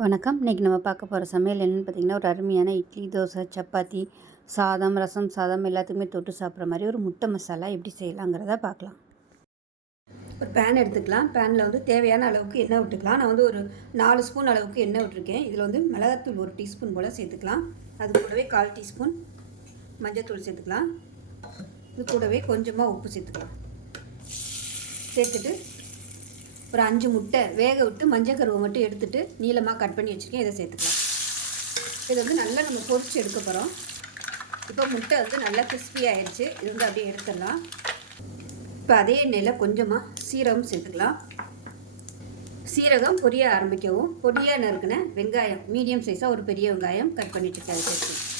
வணக்கம். இன்றைக்கி நம்ம பார்க்க போகிற சமையல் என்னென்னு பார்த்தீங்கன்னா ஒரு அருமையான இட்லி தோசை சப்பாத்தி சாதம் ரசம் சாதம் எல்லாத்துக்குமே தொட்டு சாப்பிட்ற மாதிரி ஒரு முட்டை மசாலா எப்படி செய்யலாங்கிறத பார்க்கலாம். ஒரு பேன் எடுத்துக்கலாம். பேனில் வந்து தேவையான அளவுக்கு எண்ணெய் விட்டுக்கலாம். நான் வந்து ஒரு நாலு ஸ்பூன் அளவுக்கு எண்ணெய் விட்டுருக்கேன். இதில் வந்து மிளகாத்தூள் ஒரு டீஸ்பூன் போல் சேர்த்துக்கலாம். அது கூடவே கால் டீஸ்பூன் மஞ்சள்தூள் சேர்த்துக்கலாம். இது கூடவே கொஞ்சமாக உப்பு சேர்த்துக்கலாம். சேர்த்துட்டு ஒரு அஞ்சு முட்டை வேக விட்டு மஞ்சள் கருவை மட்டும் எடுத்துட்டு நீளமாக கட் பண்ணி வச்சுருக்கேன். இதை சேர்த்துக்கலாம். இதை வந்து நல்லா நம்ம பொறிச்சு எடுக்க போகிறோம் இப்போ முட்டை வந்து நல்லா கிறிஸ்பி ஆயிடுச்சு. இது வந்து அப்படியே எடுத்துடலாம். இப்போ அதே எண்ணெயில் கொஞ்சமாக சீரகம் சேர்த்துக்கலாம். சீரகம் பொரிய ஆரம்பிக்கவும். பொடியாக நறுக்கின வெங்காயம் மீடியம் சைஸாக ஒரு பெரிய வெங்காயம் கட் பண்ணி வச்சுருக்கேன். அதை சேர்த்து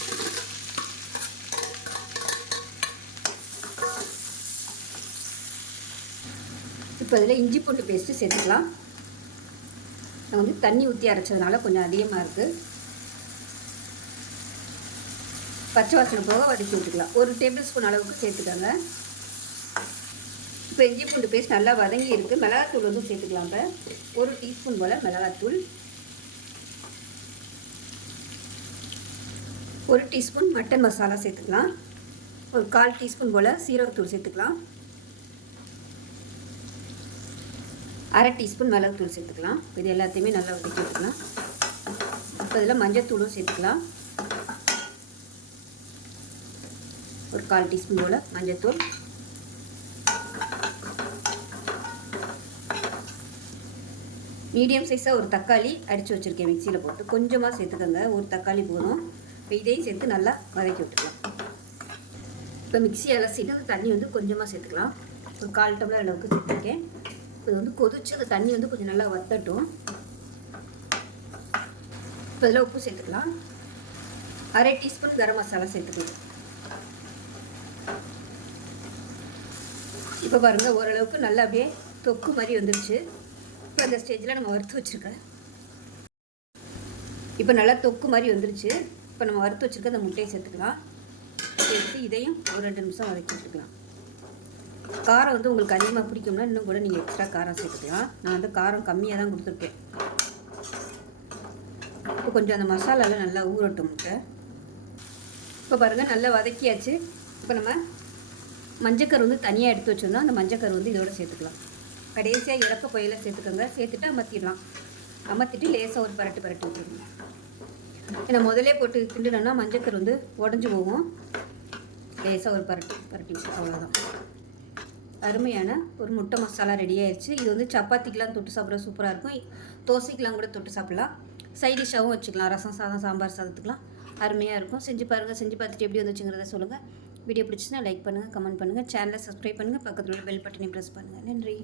இப்போ இதில் இஞ்சி பூண்டு பேஸ்ட்டு சேர்த்துக்கலாம். நான் வந்து தண்ணி ஊற்றி அரைச்சதுனால கொஞ்சம் அதிகமாக இருக்குது பச்சை வாசனை போக வதக்கி விட்டுக்கலாம். ஒரு டேபிள் ஸ்பூன் அளவுக்கு சேர்த்துக்கோங்க. இப்போ இஞ்சி பூண்டு பேஸ்ட் நல்லா வதங்கி இருக்குது மிளகாத்தூள் வந்து சேர்த்துக்கலாம் இப்போ. ஒரு டீஸ்பூன் போல் மிளகாத்தூள். ஒரு டீஸ்பூன் மட்டன் மசாலா சேர்த்துக்கலாம். ஒரு கால் டீஸ்பூன் போல் சீரகத்தூள் சேர்த்துக்கலாம். அரை டீஸ்பூன் மிளகுத்தூள் சேர்த்துக்கலாம். இது எல்லாத்தையுமே நல்லா வதக்கி வைக்கலாம் இப்போ இதில் மஞ்சத்தூளும் சேர்த்துக்கலாம். ஒரு கால் டீஸ்பூன் போல் மஞ்சத்தூள். மீடியம் சைஸாக ஒரு தக்காளி அடித்து வச்சுருக்கேன் மிக்சியில் போட்டு. கொஞ்சமாக சேர்த்துக்கோங்க. ஒரு தக்காளி போதும். இப்போ இதையும் சேர்த்து நல்லா வதக்கி விட்டுக்கலாம். இப்போ மிக்சி அலசிட்டு அந்த தண்ணி வந்து கொஞ்சமாக சேர்த்துக்கலாம். ஒரு கால் டம்ளர் அளவுக்கு சேர்த்துருக்கேன். இது வந்து கொதிச்சு அந்த தண்ணி வந்து கொஞ்சம் நல்லா வத்தட்டும். இப்போ இதில் உப்பு சேர்த்துக்கலாம். அரை டீஸ்பூன் கரம் மசாலா சேர்த்துக்கலாம். இப்போ பாருங்கள் ஓரளவுக்கு நல்லா அப்படியே தொக்கு மாதிரி வந்துருச்சு. இப்போ அந்த ஸ்டேஜில் நம்ம வறுத்து வச்சுருக்கேன் இப்போ நல்லா தொக்கு மாதிரி வந்துருச்சு. இப்போ நம்ம வறுத்து வச்சுருக்க அந்த முட்டையை சேர்த்துக்கலாம். சேர்த்து இதையும் ஒரு ரெண்டு நிமிஷம் வதக்கி வச்சுக்கலாம். காரம் வந்து உங்களுக்கு அதிகமாக பிடிக்கும்னா இன்னும் கூட நீங்கள் எக்ஸ்ட்ரா காரம் சேர்த்துக்கலாம். நான் வந்து காரம் கம்மியாக தான் கொடுத்துருக்கேன். இப்போ கொஞ்சம் அந்த மசாலாலாம் நல்லா ஊறட்டும் முட்டை இப்போ பாருங்கள் நல்லா வதக்கியாச்சு. இப்போ நம்ம மஞ்சக்கரு வந்து தனியாக எடுத்து வச்சுருந்தோம். அந்த மஞ்சக்கரு வந்து இதோட சேர்த்துக்கலாம். கடைசியாக இறக்க பொயில சேர்த்துக்கோங்க. சேர்த்துட்டு அமர்த்திடலாம் அமர்த்திட்டு லேசாக ஒரு பரட்டு பரட்டி விட்டுருங்க. ஏன்னா முதலே போட்டு கிண்டுனோம்னா மஞ்சக்கரு வந்து உடஞ்சி போகும். லேசாக ஒரு பரட்டி பரட்டி விட்டு அவ்வளோதான் அருமையான ஒரு முட்டை மசாலா ரெடி ஆயிடுச்சு இது வந்து சப்பாத்திக்கெலாம் தொட்டு சாப்பிட சூப்பராக இருக்கும். தோசைக்கெலாம் கூட தொட்டு சாப்பிட்லாம். சைடிஷாகவும் வச்சுக்கலாம். ரசம் சாதம் சாம்பார் சாதத்துக்கெலாம் அருமையாக இருக்கும். செஞ்சு பாருங்கள் செஞ்சு பார்த்துட்டு எப்படி வந்துச்சுங்கிறத சொல்லுங்கள் வீடியோ பிடிச்சின்னா லைக் பண்ணுங்கள் கமெண்ட் பண்ணுங்கள் சேனலை சப்ஸ்கிரைப் பண்ணுங்கள் பக்கத்தில் உள்ள பெல் பட்டனை ப்ரெஸ் பண்ணுங்கள் நன்றி.